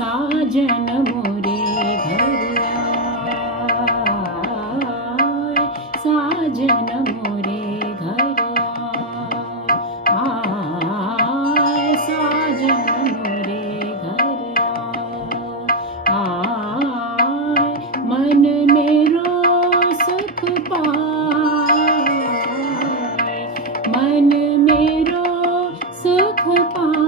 साजन मोरे घर आए, साजन मोरे घर आए, साजन मोरे घर आए, मन मेरो सुख पाए, मन मेरो सुख पाए,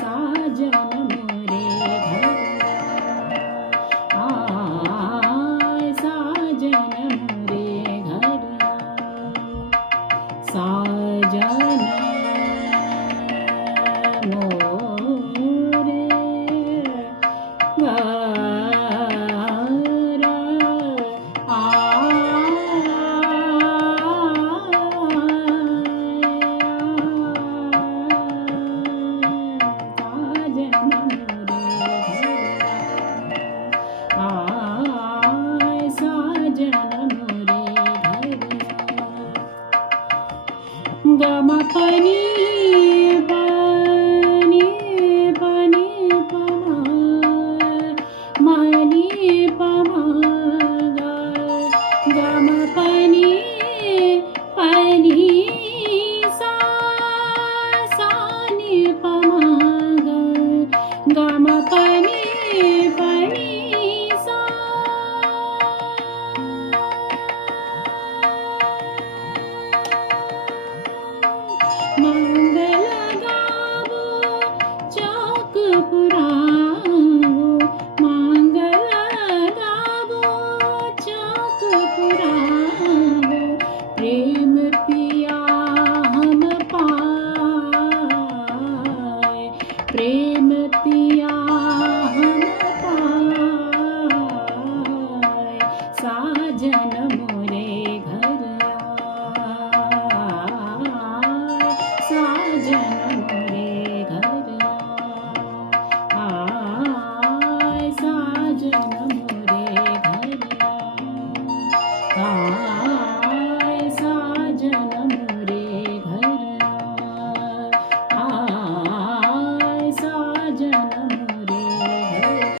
साजन मोरे घर आए, साजन मोरे घर साजन मोरे घर आए, साजन मोरे घर गमा पनि पनि पनि पमा मनि पमा गमा पनि पनि सा नि पमा गमा पनि पनि सा मंगल गावो चौक पुरावो, मंगल गावो चौक पुरावो, प्रेम पिया हम पाए, प्रेम पिया हम पाए, साजन